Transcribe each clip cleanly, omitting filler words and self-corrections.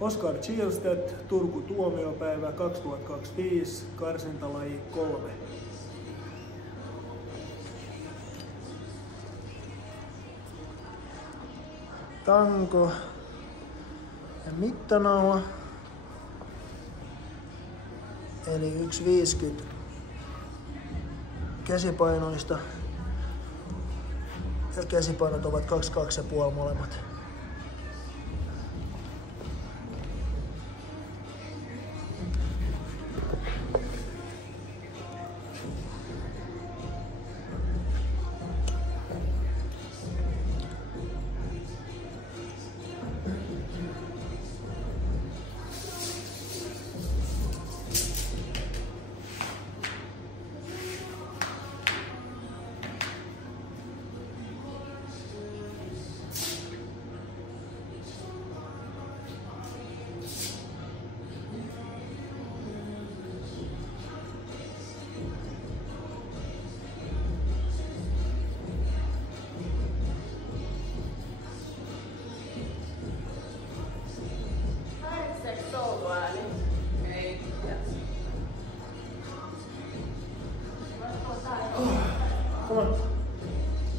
Oskar Kielstedt, Turku tuomiopäivä 2025, karsintalaji 3. Tanko ja mittanaula, eli 1,50 käsipainoista ja käsipainot ovat 22,5 molemmat.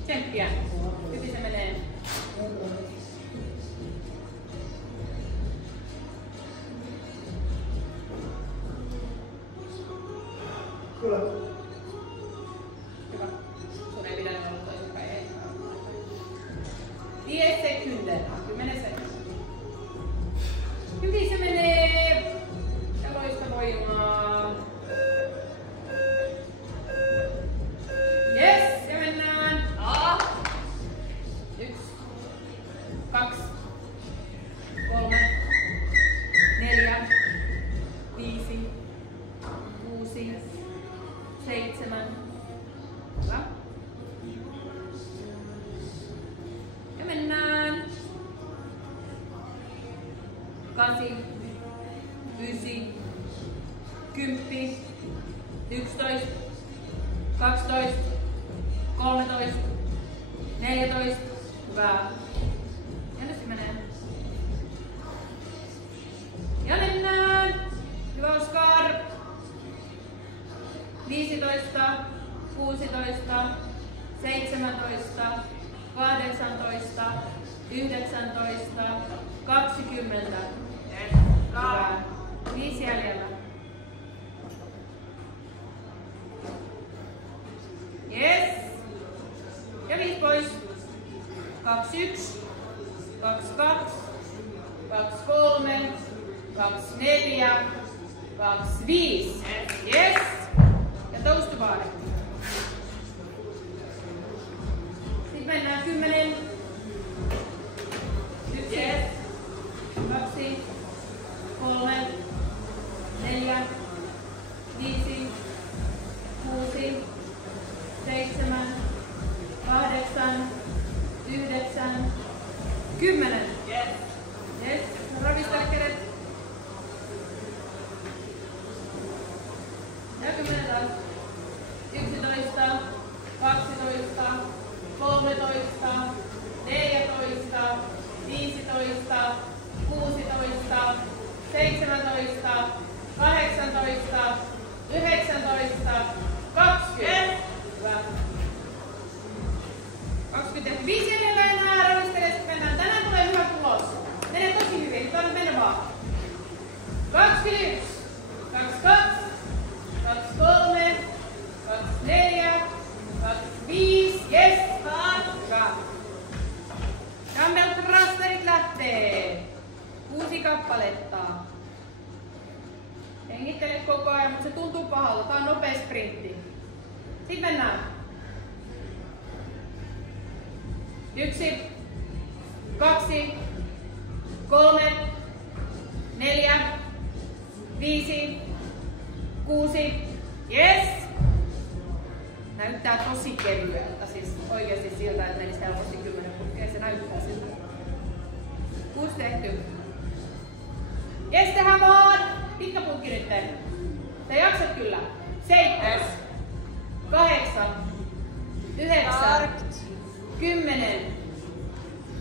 Tsemppiä. Hyvin se menee. Kyllä. Hyvä. Sun ei pidä olla toisinpäin. 10 sekuntia. 10 sekuntia. Hyvin se menee. Ja loista voimaa. Yes, ja mennään. 1, 2, 3, 4, 5, 6, 7. Hyvä. Ja mennään. 8, 9, 10, 11, 12, 13, 14. Hyvä. Ja nyt se menee. Ja mennään. Hyvä Oskar. 15, 16, 17, 18, 19, 20. Hyvä. 5 jäljellä. Yes. Ja 5 pois. 21, 22, 23, 24, 25. Yes. Ja toast to bar. Sitten mennään 10. Yes. 2, 3, 4, 5, 6, 7, 8, 9, 10. Yes. Yes. Ravista kädet. Ja 10 taas. 11, 12, 13, 14, 15, 16, 17, 18, 19, 20. Hyvä. 25 jäljellä enää ravistelee, mennään. Tänään tulee hyvä tulos. Menee tosi hyvin, nyt on mennä vaan. 21, 22, 23, 24, 25, yes, hyvä. Dumbbell thrusterit lähtee. 6 kappaletta. Hengittele koko ajan, mutta se tuntuu pahalta. Tää on nopea sprintti. Sitten mennään. 1, 2, 3, 4, 5, 6, yes! Näyttää tosi kevyeltä, siis oikeasti siltä, että menisi helposti 10 putkeen, se näyttää siltä. 6 tehty. Yes, tehdään vaan! Pitkä putki nyt. Te jaksat kyllä. 7, 8, 9, 10,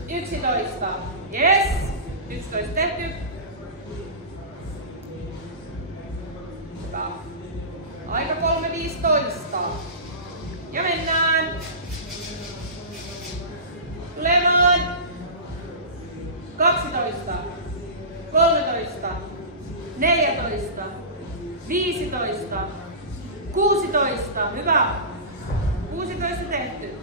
11. Yes! 11 tehty. Hyvä. Aika 3.15. Ja mennään. Tulemaan. 12, 13, 14, 15, 16. Hyvä. 16 tehty.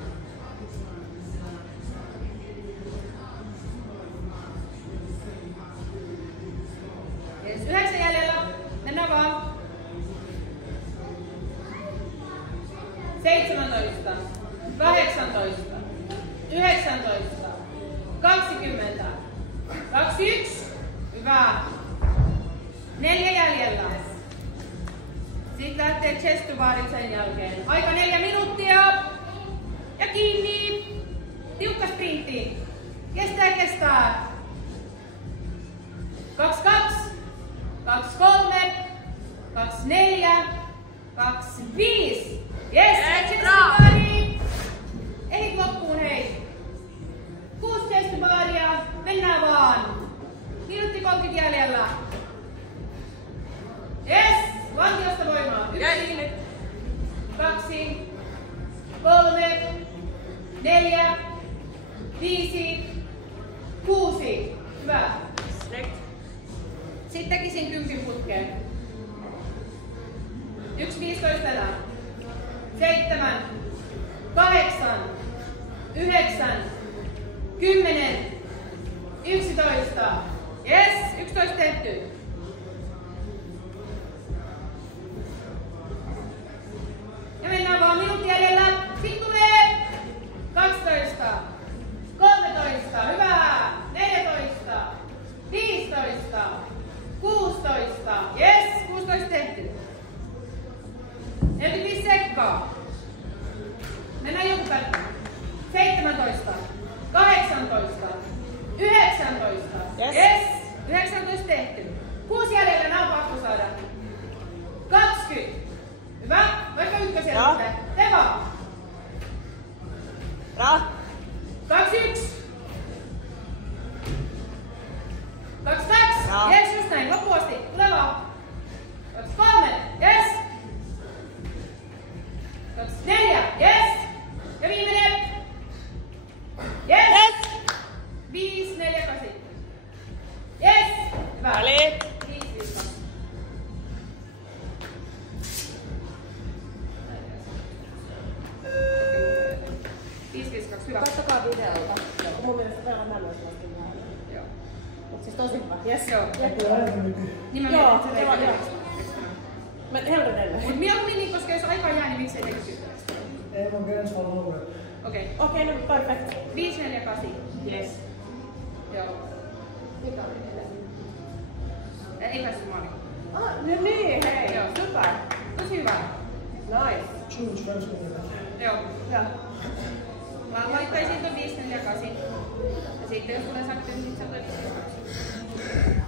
Yes, 9 jäljellä. Mennään vaan. 17, 18, 19, 20, 21. Hyvä. 4 jäljellä. Sitten lähtee chest to bar sen jälkeen. Aika 4 minuuttia. Ja kiinni. Tiukka sprintti. Kestää. 22, 23, 24, 25. Yes, chest to bariin. Ehdit loppuun, hei. 6 chest to baria. Mennään vaan. Minuutti 30 jäljellä. Yes! Lantiosta voimaa. 1, 2, 3, 4, 5, 6. Hyvä. Sitten tekisin 10 putkeen. 1.15 enää. 7, 8, 9, 10, 11. Yes! 11 tehty. Ja mennään vaan minuutti jäljellä. Sitten tulee 12, 13, hyvä, 14, 15, 16, yes, 16 tehty. 45 sekkaa. Mennään joku pätkä. 17, 18, 19, yes, 19 tehty. 6 jäljellä, nämä on pakko saada. 20. Hyvä. Vaikka ykkösiä sitten. Tee vaan. Bra. 21. 22. Bra. Yes, just näin. Loppuun asti. Tule vaan. 23. Yes. 24. Yes. Ja viimeinen. Yes. Yes. 5, 4, 8. Yes. Hyvä. Väli. 5, 5, 2. Hyvä. Katsokaa videolta. Mun mielestä täällä on myös lasken näin. Joo. Mut siis tosi hyvä. Yes. Joo. Joo, se on hyvä. Helvetin. Mut mieluummin niin, koska jos aikaa jää, niin miksei tekisi yhtä? Ei mun kenes vaan luulee. Okei. Okei, no perfect. 5, 4, 8. Yes. Joo. Mikä oli niille? Ei päässyt maaliin. No niin, hei. Joo, super. Tosi hyvä. Nice. Choose first one. Joo. Joo. Mä laittaisin ton 5, 4, 8. Ja sitten jos tulee sakti, niin sit sä toit 5, 2.